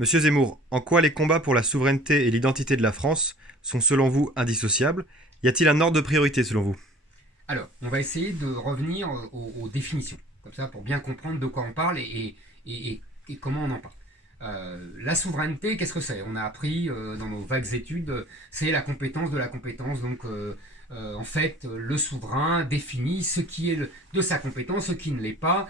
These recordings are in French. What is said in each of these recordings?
Monsieur Zemmour, en quoi les combats pour la souveraineté et l'identité de la France sont selon vous indissociables? Y a-t-il un ordre de priorité selon vous? Alors, on va essayer de revenir aux définitions, comme ça, pour bien comprendre de quoi on parle et comment on en parle. La souveraineté, qu'est-ce que c'est? On a appris dans nos vagues études, c'est la compétence de la compétence. Donc, en fait, le souverain définit ce qui est de sa compétence, ce qui ne l'est pas,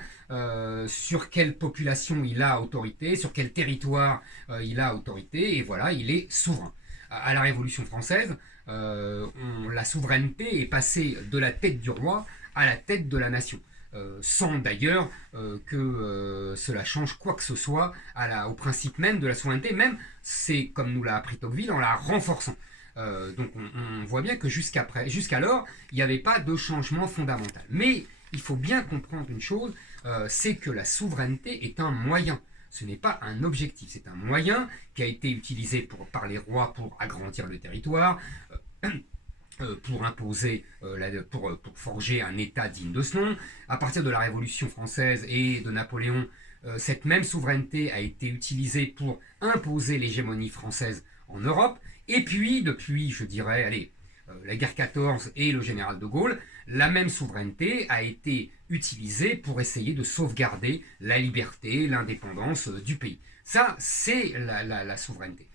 sur quelle population il a autorité, sur quel territoire il a autorité, et voilà, il est souverain. À la Révolution française, la souveraineté est passée de la tête du roi à la tête de la nation. Sans d'ailleurs que cela change quoi que ce soit au principe même de la souveraineté, même c'est comme nous l'a appris Tocqueville en la renforçant. Donc on voit bien que jusqu'alors, il n'y avait pas de changement fondamental. Mais il faut bien comprendre une chose, c'est que la souveraineté est un moyen. Ce n'est pas un objectif, c'est un moyen qui a été utilisé par les rois pour agrandir le territoire, pour imposer, pour forger un État digne de ce nom. À partir de la Révolution française et de Napoléon, cette même souveraineté a été utilisée pour imposer l'hégémonie française en Europe. Et puis, depuis, je dirais, allez, la guerre 14 et le général de Gaulle, la même souveraineté a été utilisée pour essayer de sauvegarder la liberté, l'indépendance du pays. Ça, c'est la souveraineté.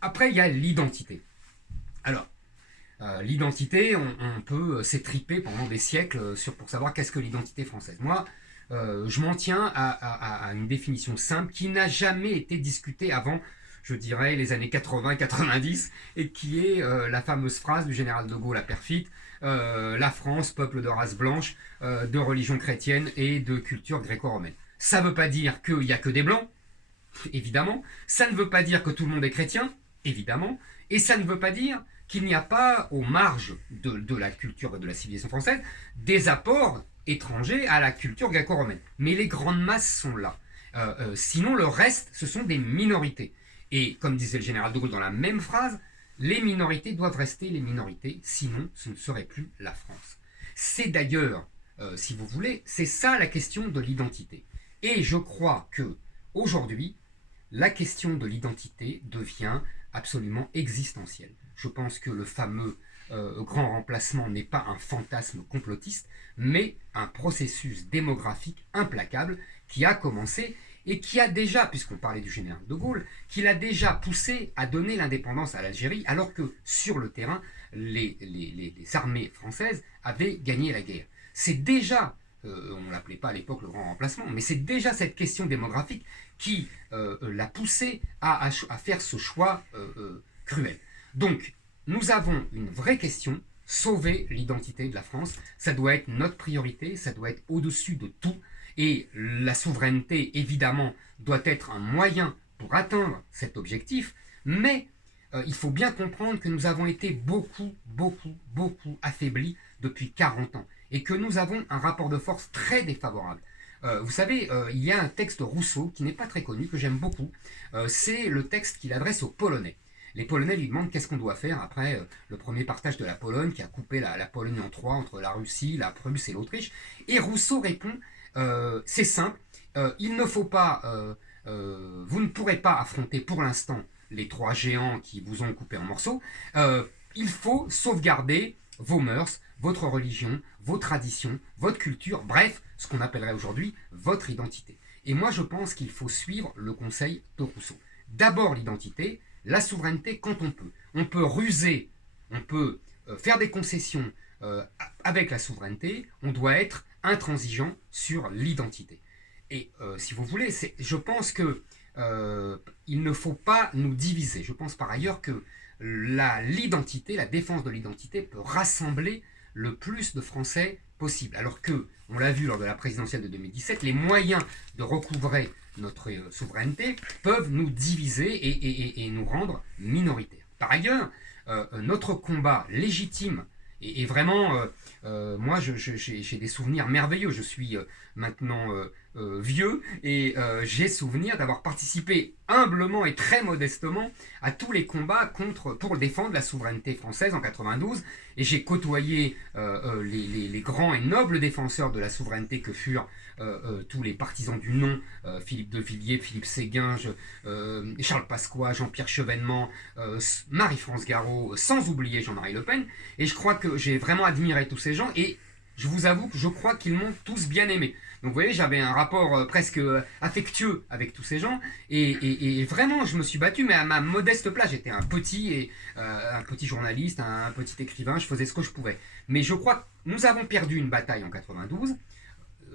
Après, il y a l'identité. Alors, l'identité, on peut s'étriper pendant des siècles pour savoir qu'est-ce que l'identité française. Moi, je m'en tiens à une définition simple qui n'a jamais été discutée avant, je dirais, les années 80-90, et qui est la fameuse phrase du général de Gaulle à Perfit, la France, peuple de race blanche, de religion chrétienne et de culture gréco-romaine. Ça ne veut pas dire qu'il n'y a que des blancs, évidemment. Ça ne veut pas dire que tout le monde est chrétien, évidemment. Et ça ne veut pas dire qu'il n'y a pas, aux marges de la culture et de la civilisation française, des apports étrangers à la culture gréco-romaine. Mais les grandes masses sont là. Sinon, le reste, ce sont des minorités. Et comme disait le général de Gaulle dans la même phrase, les minorités doivent rester les minorités, sinon ce ne serait plus la France. C'est d'ailleurs, si vous voulez, c'est ça la question de l'identité. Et je crois que aujourd'hui, la question de l'identité devient absolument existentielle. Je pense que le fameux grand remplacement n'est pas un fantasme complotiste, mais un processus démographique implacable qui a commencé et qui a déjà, puisqu'on parlait du général de Gaulle, qui l'a déjà poussé à donner l'indépendance à l'Algérie, alors que sur le terrain, les armées françaises avaient gagné la guerre. C'est déjà, on ne l'appelait pas à l'époque le grand remplacement, mais c'est déjà cette question démographique qui l'a poussé à faire ce choix cruel. Donc, nous avons une vraie question, sauver l'identité de la France, ça doit être notre priorité, ça doit être au-dessus de tout, et la souveraineté, évidemment, doit être un moyen pour atteindre cet objectif, mais il faut bien comprendre que nous avons été beaucoup affaiblis depuis 40 ans, et que nous avons un rapport de force très défavorable. Vous savez, il y a un texte de Rousseau qui n'est pas très connu, que j'aime beaucoup, c'est le texte qu'il adresse aux Polonais. Les Polonais lui demandent qu'est-ce qu'on doit faire après le premier partage de la Pologne qui a coupé la Pologne en trois entre la Russie, la Prusse et l'Autriche. Et Rousseau répond, c'est simple, il ne faut pas, vous ne pourrez pas affronter pour l'instant les trois géants qui vous ont coupé en morceaux. Il faut sauvegarder vos mœurs, votre religion, vos traditions, votre culture, bref, ce qu'on appellerait aujourd'hui votre identité. Et moi je pense qu'il faut suivre le conseil de Rousseau. D'abord l'identité, la souveraineté quand on peut. On peut ruser, on peut faire des concessions avec la souveraineté, on doit être intransigeant sur l'identité. Et si vous voulez, je pense que il ne faut pas nous diviser. Je pense par ailleurs que l'identité, la défense de l'identité peut rassembler le plus de Français possible. Alors que, on l'a vu lors de la présidentielle de 2017, les moyens de recouvrer notre souveraineté peuvent nous diviser et nous rendre minoritaires. Par ailleurs, notre combat légitime et vraiment, moi j'ai des souvenirs merveilleux. Je suis maintenant vieux et j'ai souvenir d'avoir participé humblement et très modestement à tous les combats pour défendre la souveraineté française en 92 et j'ai côtoyé les grands et nobles défenseurs de la souveraineté que furent tous les partisans du non, Philippe de Villiers, Philippe Séguin, Charles Pasqua, Jean-Pierre Chevènement, Marie-France Garot, sans oublier Jean-Marie Le Pen, et je crois que j'ai vraiment admiré tous ces gens et je vous avoue que je crois qu'ils m'ont tous bien aimé. Donc vous voyez, j'avais un rapport presque affectueux avec tous ces gens et vraiment je me suis battu, mais à ma modeste place. J'étais un petit journaliste, un petit écrivain, je faisais ce que je pouvais. Mais je crois que nous avons perdu une bataille en 92.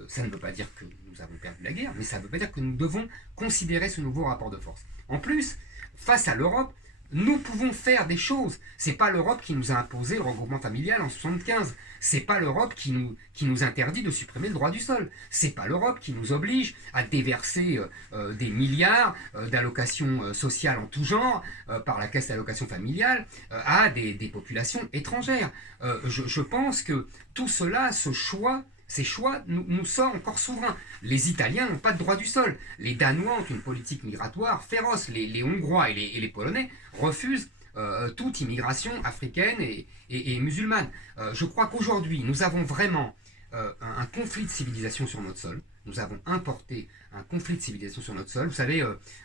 Ça ne veut pas dire que nous avons perdu la guerre, mais ça ne veut pas dire que nous devons considérer ce nouveau rapport de force. En plus, face à l'Europe, nous pouvons faire des choses. C'est pas l'Europe qui nous a imposé le regroupement familial en 75. C'est pas l'Europe qui nous interdit de supprimer le droit du sol. C'est pas l'Europe qui nous oblige à déverser des milliards d'allocations sociales en tout genre par la caisse d'allocation familiale à des populations étrangères. Je pense que tout cela, ces choix nous sort encore souverains. Les Italiens n'ont pas de droit du sol. Les Danois ont une politique migratoire féroce. Les Hongrois et les Polonais refusent toute immigration africaine et musulmane. Je crois qu'aujourd'hui, nous avons vraiment un conflit de civilisation sur notre sol. Nous avons importé un conflit de civilisation sur notre sol. Vous savez,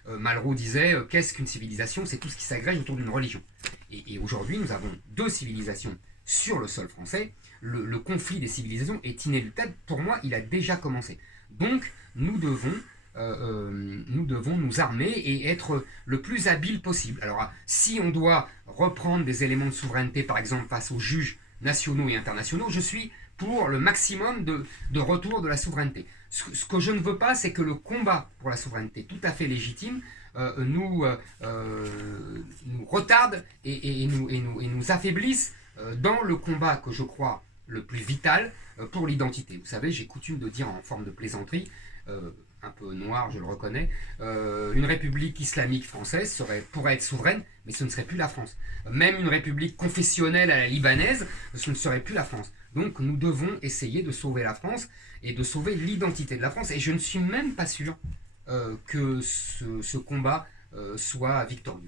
Malraux disait qu'est-ce qu'une civilisation? C'est tout ce qui s'agrège autour d'une religion. Et aujourd'hui, nous avons deux civilisations sur le sol français. Le conflit des civilisations est inéluctable. Pour moi, il a déjà commencé. Donc, nous devons nous armer et être le plus habile possible. Alors, si on doit reprendre des éléments de souveraineté, par exemple, face aux juges nationaux et internationaux, je suis pour le maximum de retour de la souveraineté. Ce que je ne veux pas, c'est que le combat pour la souveraineté, tout à fait légitime, nous retarde et nous affaiblisse dans le combat que je crois le plus vital pour l'identité. Vous savez, j'ai coutume de dire en forme de plaisanterie, un peu noir, je le reconnais, une république islamique française pourrait être souveraine, mais ce ne serait plus la France. Même une république confessionnelle à la libanaise, ce ne serait plus la France. Donc nous devons essayer de sauver la France et de sauver l'identité de la France. Et je ne suis même pas sûr que ce combat soit victorieux.